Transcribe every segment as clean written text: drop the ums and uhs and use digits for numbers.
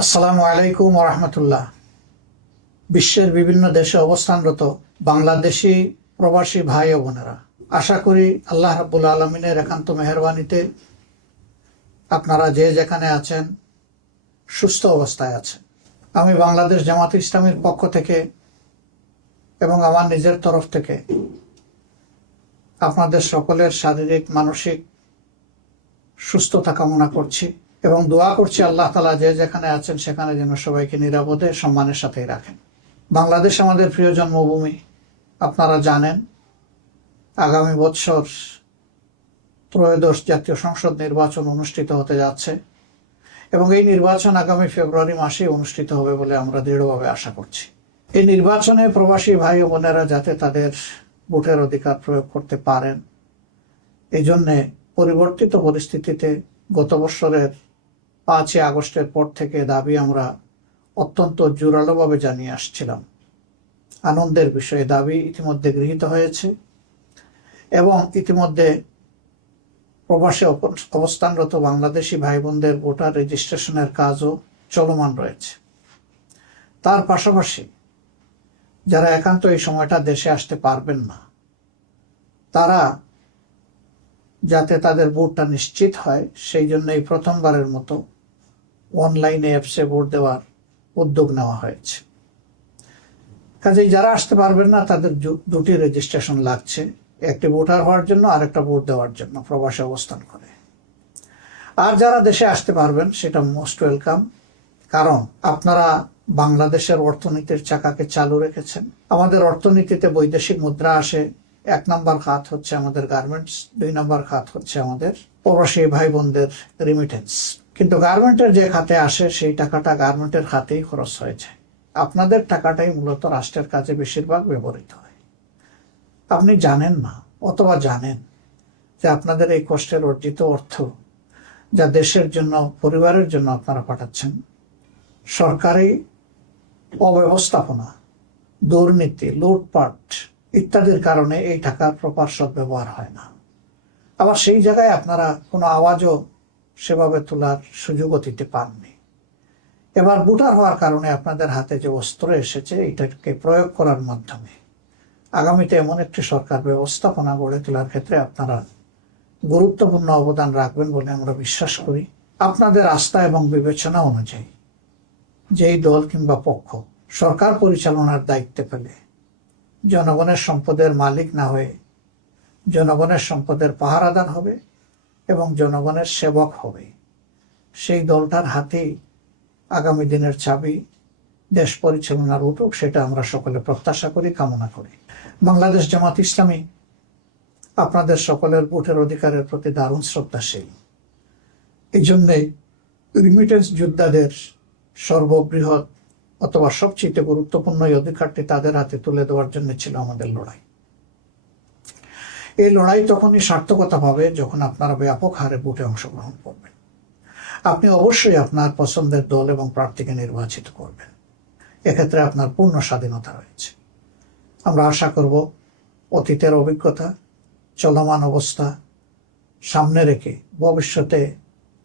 আসসালামু আলাইকুম ওরহমতুল্লাহ। বিশ্বের বিভিন্ন দেশে অবস্থানরত বাংলাদেশি প্রবাসী ভাই ও বোনেরা, আশা করি আল্লাহ রাব্বুল আলমিনের একান্ত মেহরবানিতে আপনারা যে যেখানে আছেন সুস্থ অবস্থায় আছেন। আমি বাংলাদেশ জামাত ইসলামীর পক্ষ থেকে এবং আমার নিজের তরফ থেকে আপনাদের সকলের শারীরিক মানসিক সুস্থতা কামনা করছি এবং দোয়া করছি আল্লাহ তাআলা যে যেখানে আছেন সেখানে যেন সবাইকে নিরাপদে সম্মানের সাথেই রাখেন। বাংলাদেশ আমাদের প্রিয় জন্মভূমি। আপনারা জানেন আগামী বছর ত্রয়োদশ জাতীয় সংসদ নির্বাচন অনুষ্ঠিত হতে যাচ্ছে এবং এই নির্বাচন আগামী ফেব্রুয়ারি মাসেই অনুষ্ঠিত হবে বলে আমরা দৃঢ়ভাবে আশা করছি। এই নির্বাচনে প্রবাসী ভাই ও বোনেরা যাতে তাদের ভোটের অধিকার প্রয়োগ করতে পারেন, এই জন্যে পরিবর্তিত পরিস্থিতিতে গত বছরের 5ই আগস্টের পর থেকে দাবি আমরা অত্যন্ত জোরালোভাবে জানিয়ে আসছিলাম। আনন্দের বিষয়ে দাবি ইতিমধ্যে গৃহীত হয়েছে এবং ইতিমধ্যে প্রবাসে অবস্থানরত বাংলাদেশি ভাই বোনদের ভোটার রেজিস্ট্রেশনের কাজও চলমান রয়েছে। তার পাশাপাশি যারা একান্ত এই সময়টা দেশে আসতে পারবেন না, তারা যাতে তাদের ভোটটা নিশ্চিত হয় সেই জন্য এই প্রথমবারের মতো অনলাইনে অ্যাপসে ভোট দেওয়ার উদ্যোগ নেওয়া হয়েছে। কাজেই যারা আসতে পারবেন না তাদের দুটি রেজিস্ট্রেশন লাগছে, একটি ভোটার হওয়ার জন্য আর একটা ভোট দেওয়ার জন্য প্রবাসে অবস্থান করে। আর যারা দেশে আসতে পারবেন সেটা মোস্ট ওয়েলকাম, কারণ আপনারা বাংলাদেশের অর্থনীতির চাকাকে চালু রেখেছেন। আমাদের অর্থনীতিতে বৈদেশিক মুদ্রা আসে, 1 নম্বর খাত হচ্ছে আমাদের গার্মেন্টস, 2 নম্বর খাত হচ্ছে আমাদের প্রবাসী ভাই বোনদের রিমিটেন্স। কিন্তু গার্মেন্টের যে খাতে আসে সেই টাকাটা গার্মেন্টের খাতেই খরচ হয়ে যায়। আপনাদের টাকাটাই মূলত রাষ্ট্রের কাজে বেশিরভাগ ব্যবহৃত হয়। আপনি জানেন না অথবা জানেন যে আপনাদের এই কষ্টের অর্জিত অর্থ যা দেশের জন্য, পরিবারের জন্য আপনারা পাঠাচ্ছেন, সরকারি অব্যবস্থাপনা, দুর্নীতি, লুটপাট ইত্যাদির কারণে এই টাকার প্রপার সদ্ব্যবহার হয় না। আবার সেই জায়গায় আপনারা কোনো আওয়াজও সেভাবে তোলার সুযোগও দিতে পাননি। এবার ভোটার হওয়ার কারণে আপনাদের হাতে যে অস্ত্র এসেছে এটাকে প্রয়োগ করার মাধ্যমে আগামীতে এমন একটি সরকার ব্যবস্থাপনা গড়ে তোলার ক্ষেত্রে আপনারা গুরুত্বপূর্ণ অবদান রাখবেন বলে আমরা বিশ্বাস করি। আপনাদের আস্থা এবং বিবেচনা অনুযায়ী যেই দল কিংবা পক্ষ সরকার পরিচালনার দায়িত্বে পেলে জনগণের সম্পদের মালিক না হয়ে জনগণের সম্পদের পাহারাদার হবে এবং জনগণের সেবক হবে, সেই দলটার হাতেই আগামী দিনের চাবি দেশ পরিচালনার উঠুক, সেটা আমরা সকলে প্রত্যাশা করি, কামনা করি। বাংলাদেশ জামাত ইসলামী আপনাদের সকলের ভোটের অধিকারের প্রতি দারুণ শ্রদ্ধাশীল। এই জন্যেই রিমিটেন্স যোদ্ধাদের সর্ববৃহৎ অথবা সবচেয়ে গুরুত্বপূর্ণ এই অধিকারটি তাদের হাতে তুলে দেওয়ার জন্য ছিল আমাদের লড়াই। এই লড়াই তখনই সার্থকতা পাবে যখন আপনারা ব্যাপক হারে ভোটে অংশগ্রহণ করবেন। আপনি অবশ্যই আপনার পছন্দের দল এবং প্রার্থীকে নির্বাচিত করবেন, এক্ষেত্রে আপনার পূর্ণ স্বাধীনতা রয়েছে। আমরা আশা করব অতীতের অভিজ্ঞতা, চলমান অবস্থা সামনে রেখে ভবিষ্যতে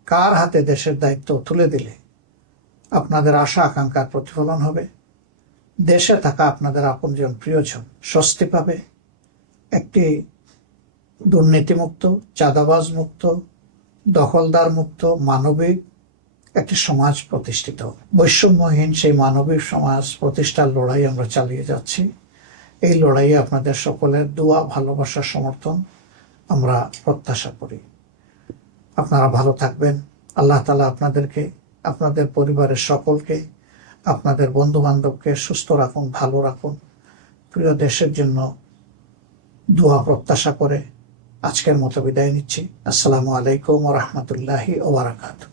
কার হাতে দেশের দায়িত্ব তুলে দিলে আপনাদের আশা আকাঙ্ক্ষার প্রতিফলন হবে, দেশে থাকা আপনাদের আপনজন প্রিয়জন স্বস্তি পাবে, একটি দুর্নীতিমুক্ত, চাঁদাবাজ মুক্ত, দখলদার মুক্ত, মানবিক একটি সমাজ প্রতিষ্ঠিত, বৈষম্যহীন সেই মানবিক সমাজ প্রতিষ্ঠার লড়াই আমরা চালিয়ে যাচ্ছি। এই লড়াইয়ে আপনাদের সকলের দোয়া, ভালোবাসা, সমর্থন আমরা প্রত্যাশা করি। আপনারা ভালো থাকবেন। আল্লাহ তাআলা আপনাদেরকে, আপনাদের পরিবারের সকলকে, আপনাদের বন্ধু বান্ধবকে সুস্থ রাখুন, ভালো রাখুন। প্রিয় দেশের জন্য দোয়া প্রত্যাশা করে আজকের মতো বিদায় নিচ্ছি। আসসালামু আলাইকুম ওয়া রাহমাতুল্লাহি ওয়া বারাকাতুহু।